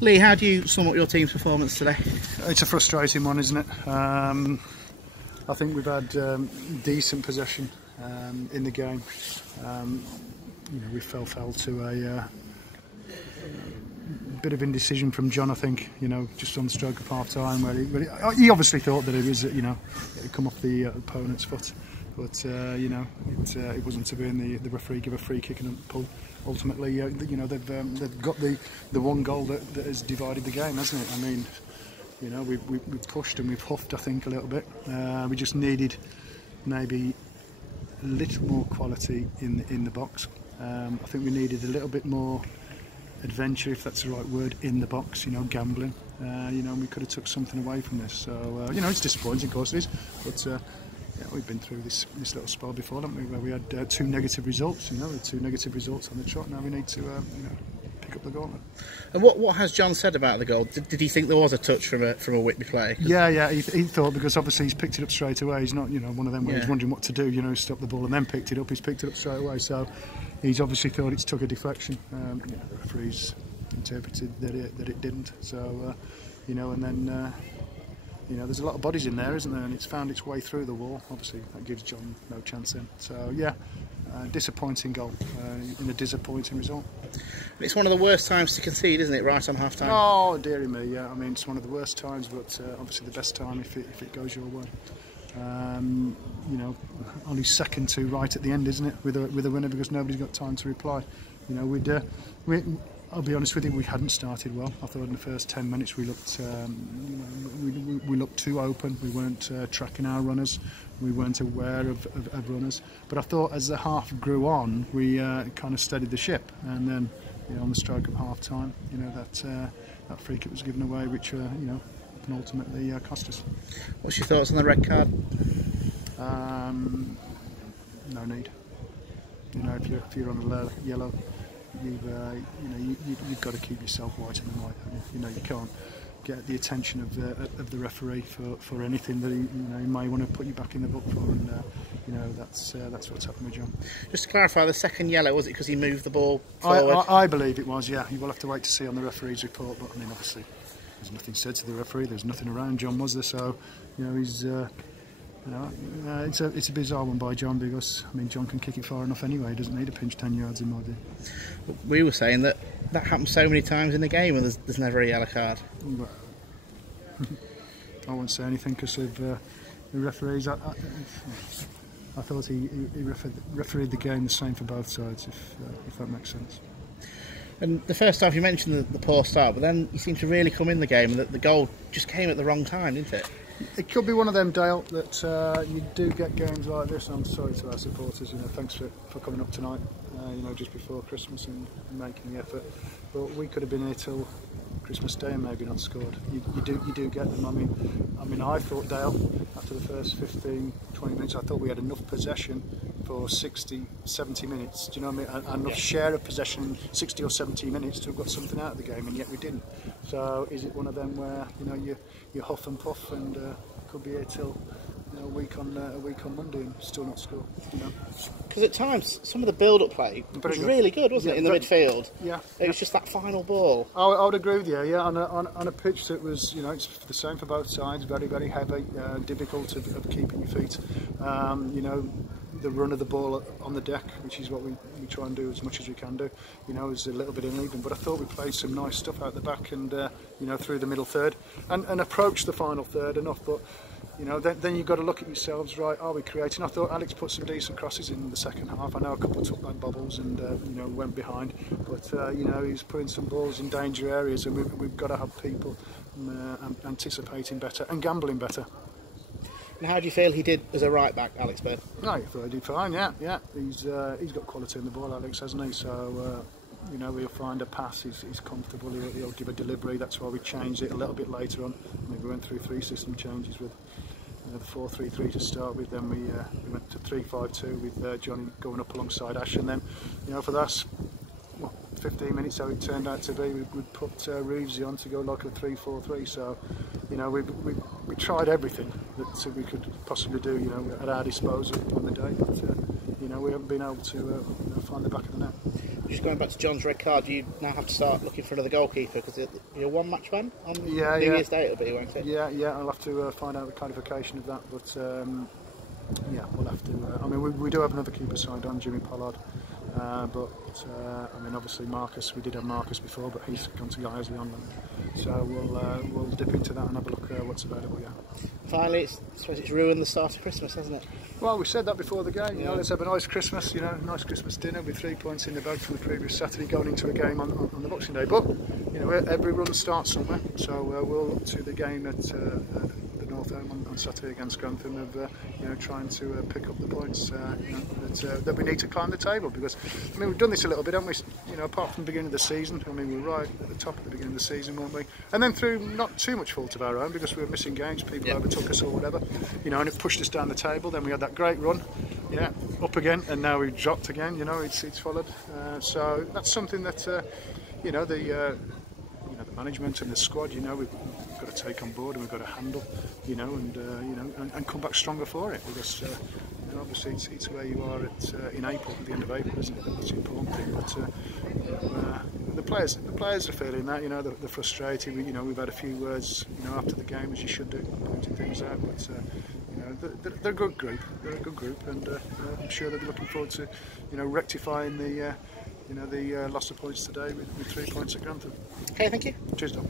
Lee, how do you sum up your team's performance today? It's a frustrating one, isn't it? I think we've had decent possession in the game. You know, we fell to a bit of indecision from John, I think, you know, just on the stroke of half time, where he obviously thought that it was, you know, it had come off the opponent's foot, but you know, it wasn't to be, and the referee give a free kick and pull. Ultimately, you know, they've got the one goal that has divided the game, hasn't it? I mean, you know, we've pushed and we've huffed, I think, a little bit. We just needed maybe a little more quality in the box. I think we needed a little bit more adventure, if that's the right word, in the box, you know, gambling. You know, we could have took something away from this. So, you know, it's disappointing, of course it is, but yeah, we've been through this little spell before, haven't we, where we had 2 negative results, you know, 2 negative results on the trot. Now we need to, you know, pick up the goal. And what has John said about the goal? Did he think there was a touch from a Whitby player? Yeah, he thought, because obviously he's picked it up straight away. He's not, you know, one of them where he's wondering what to do, you know, stop the ball and then picked it up. He's picked it up straight away, so he's obviously thought it's took a deflection. You know, the referees interpreted that it didn't. So, you know, and then, you know, there's a lot of bodies in there, isn't there? And it's found its way through the wall. Obviously, that gives John no chance in. So, yeah, disappointing goal in a disappointing result. It's one of the worst times to concede, isn't it? Right on half time. Oh, dearie me, yeah. I mean, it's one of the worst times, but obviously the best time if it goes your way. You know, only second to right at the end, isn't it? With a winner, because nobody's got time to reply. You know, I'll be honest with you, we hadn't started well. I thought in the first 10 minutes we looked, you know, we looked too open. We weren't tracking our runners. We weren't aware of runners. But I thought as the half grew on, we kind of steadied the ship. And then, you know, on the stroke of half time, you know, that free kick was given away, which you know, can ultimately cost us. What's your thoughts on the red card? No need. You know, if you're on a yellow, you've got to keep yourself white and white. You know, you can't get the attention of the referee for anything that he may want to put you back in the book for, and you know, that's what's happened with John. Just to clarify, the second yellow, was it because he moved the ball forward? I believe it was, yeah. You will have to wait to see on the referee's report, but I mean, obviously there's nothing said to the referee. There's nothing around John, was there? So, you know, he's. You know, it's a bizarre one by John, because I mean, John can kick it far enough anyway. He doesn't need to pinch 10 yards, in my view. We were saying that happens so many times in the game, and there's never a yellow card. Well, I won't say anything because of the referees. I thought he refereed the game the same for both sides, if that makes sense. And the first half, you mentioned the poor start, but then you seem to really come in the game, and the goal just came at the wrong time, didn't it? It could be one of them, Dale, that you do get games like this, and I'm sorry to our supporters. You know, thanks for coming up tonight. You know, just before Christmas and making the effort. But we could have been here till Christmas Day and maybe not scored. You do get them. I mean, I thought, Dale, after the first 15, 20 minutes, I thought we had enough possession for 60, 70 minutes. Do you know what I mean? Enough share of possession in 60 or 70 minutes to have got something out of the game, and yet we didn't. So is it one of them where, you know, you huff and puff and could be here till, you know, a week on Monday and still not score? You know, because at times some of the build-up play was really good, wasn't it, in the midfield? Yeah, it was just that final ball. I would agree with you. Yeah, on a pitch that was, you know, it's the same for both sides. Very, very heavy, difficult of keeping your feet. You know, the run of the ball on the deck, which is what we try and do as much as we can do, you know, is a little bit uneven. But I thought we played some nice stuff out the back and you know, through the middle third and approached the final third enough. But you know, then you've got to look at yourselves, right? Are we creating? I thought Alex put some decent crosses in the second half. I know a couple took like bobbles and you know, went behind, but you know, he's putting some balls in danger areas, and we've got to have people anticipating better and gambling better. And how do you feel he did as a right back, Alex Bird? No, I thought he did fine. Yeah. He's got quality in the ball, Alex, hasn't he? So you know, he'll find a pass. He's comfortable. He'll give a delivery. That's why we changed it a little bit later on. I mean, we went through 3 system changes with the 4-3-3 to start with. Then we went to 3-5-2 with Johnny going up alongside Ash, and then, you know, for the last 15 minutes, how it turned out to be, we put Reevesy on to go like a 3-4-3. So, you know, we tried everything that we could possibly do, you know, at our disposal on the day, but you know, we haven't been able to you know, find the back of the net. Just going back to John's red card, do you now have to start looking for another goalkeeper because you're one match ban on New Year's Day, it'll be, won't it? Yeah, I'll have to find out the codification of that, but yeah, we'll have to. I mean, we do have another keeper signed on, Jimmy Pollard, but I mean, obviously Marcus. We did have Marcus before, but he's gone to Guiseley on loan, so we'll dip into that and have a look at what's available. Yeah. Finally, I suppose it's ruined the start of Christmas, hasn't it? Well, we said that before the game. You know, let's have a nice Christmas. You know, nice Christmas dinner with 3 points in the bag from the previous Saturday, going into a game on the Boxing Day. But you know, every run starts somewhere. So we'll look to the game at the North Home on Saturday against Grantham of you know, trying to pick up the points you know, that we need to climb the table, because I mean, we've done this a little bit, haven't we? You know, apart from the beginning of the season. I mean, we were right at the top at the beginning of the season, weren't we? And then through not too much fault of our own, because we were missing games, people overtook us or whatever, you know, and it pushed us down the table. Then we had that great run, yeah, up again, and now we've dropped again. You know, it's followed. So that's something that you know, the management and the squad, you know, we've got to take on board and we've got to handle, you know, and you know, and come back stronger for it, because you know, obviously it's where you are in April, at the end of April, isn't it? That's the important thing. But you know, the players are feeling that, you know, they're frustrated. You know, we've had a few words, you know, after the game, as you should do, pointing things out. But you know, they're a good group. They're a good group, and I'm sure they'll be looking forward to, you know, rectifying the you know, the loss of points today with 3 points at Grantham. Okay, thank you. Cheers, Dom.